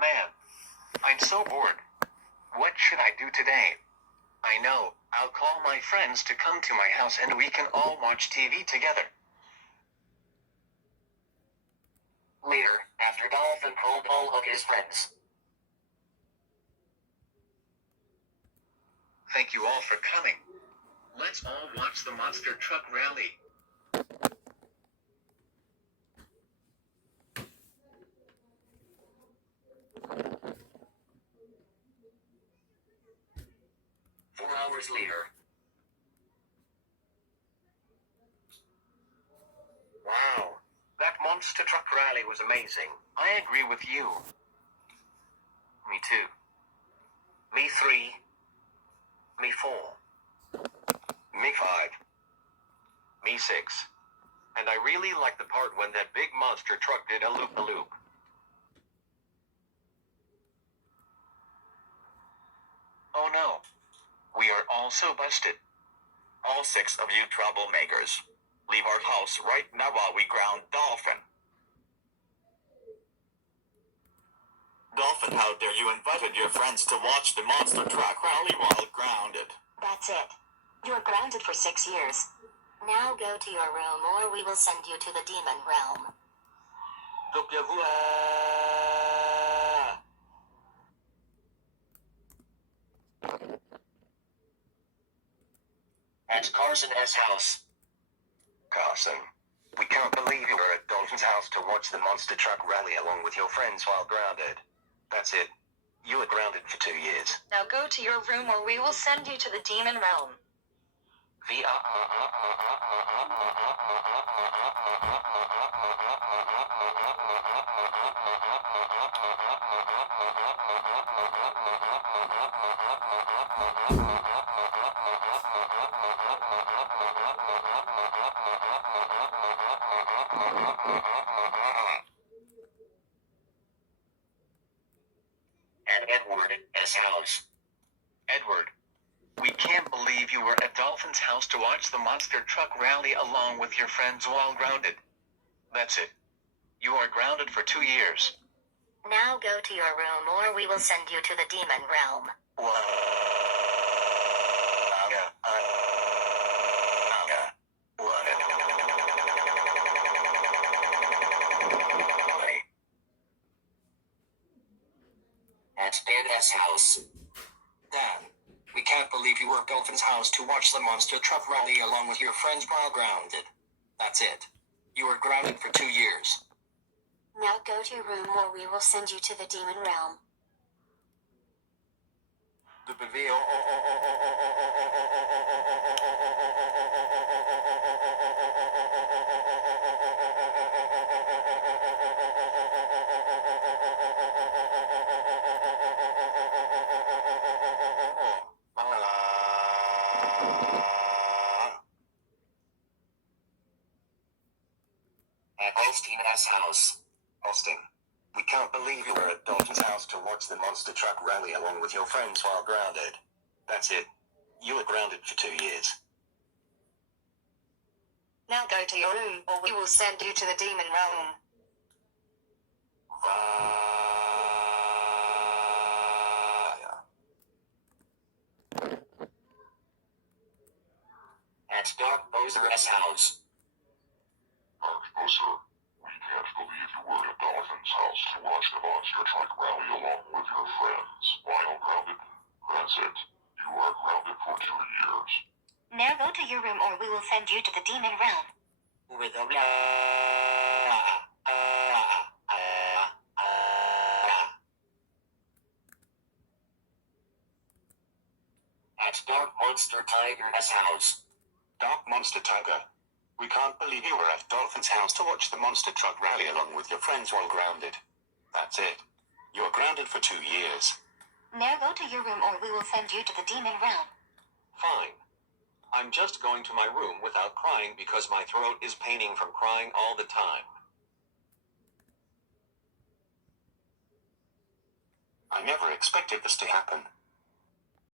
Man, I'm so bored. What should I do today? I know, I'll call my friends to come to my house and we can all watch TV together. Later, after Dolphin called all of his friends. Thank you all for coming. Let's all watch the monster truck rally. Hours later. Wow, that monster truck rally was amazing. I agree with you. Me too. Me 3. Me 4. Me 5. Me 6. And I really liked the part when that big monster truck did a loop-a-loop. Oh no. We are all so busted. All 6 of you troublemakers. Leave our house right now while we ground Dolphin. Dolphin, how dare you invited your friends to watch the monster truck rally while grounded? That's it. You're grounded for 6 years. Now go to your room or we will send you to the demon realm. At Carson's house. Carson, we can't believe you were at Dolphin's house to watch the monster truck rally along with your friends while grounded. That's it. You are grounded for 2 years. Now go to your room or we will send you to the demon realm. At Edward's house. Edward, we can't believe you were at Dolphin's house to watch the monster truck rally along with your friends while grounded. That's it. You are grounded for 2 years. Now go to your room or we will send you to the demon realm. At Dad's house. Dad, we can't believe you were at Dolphin's house to watch the monster truck rally along with your friends while grounded. That's it. You are grounded for 2 years. Now go to your room or we will send you to the demon realm. At Austin's house. Austin, we can't believe you were at Dolphin's house to watch the monster truck rally along with your friends while grounded. That's it. You were grounded for 2 years. Now go to your room or we will send you to the demon realm. At Dark Bowser's house. Dark Bowser, we can't believe you were at Dolphin's house to watch the monster truck rally along with your friends while grounded. That's it. You are grounded for 2 years. Now go to your room or we will send you to the demon realm. With a At Dark Monster Tiger's house. Dark Monster Tiger, we can't believe you were at Dolphin's house to watch the monster truck rally along with your friends while grounded. That's it. You are grounded for 2 years. Now go to your room or we will send you to the demon realm. Fine. I'm just going to my room without crying because my throat is paining from crying all the time. I never expected this to happen.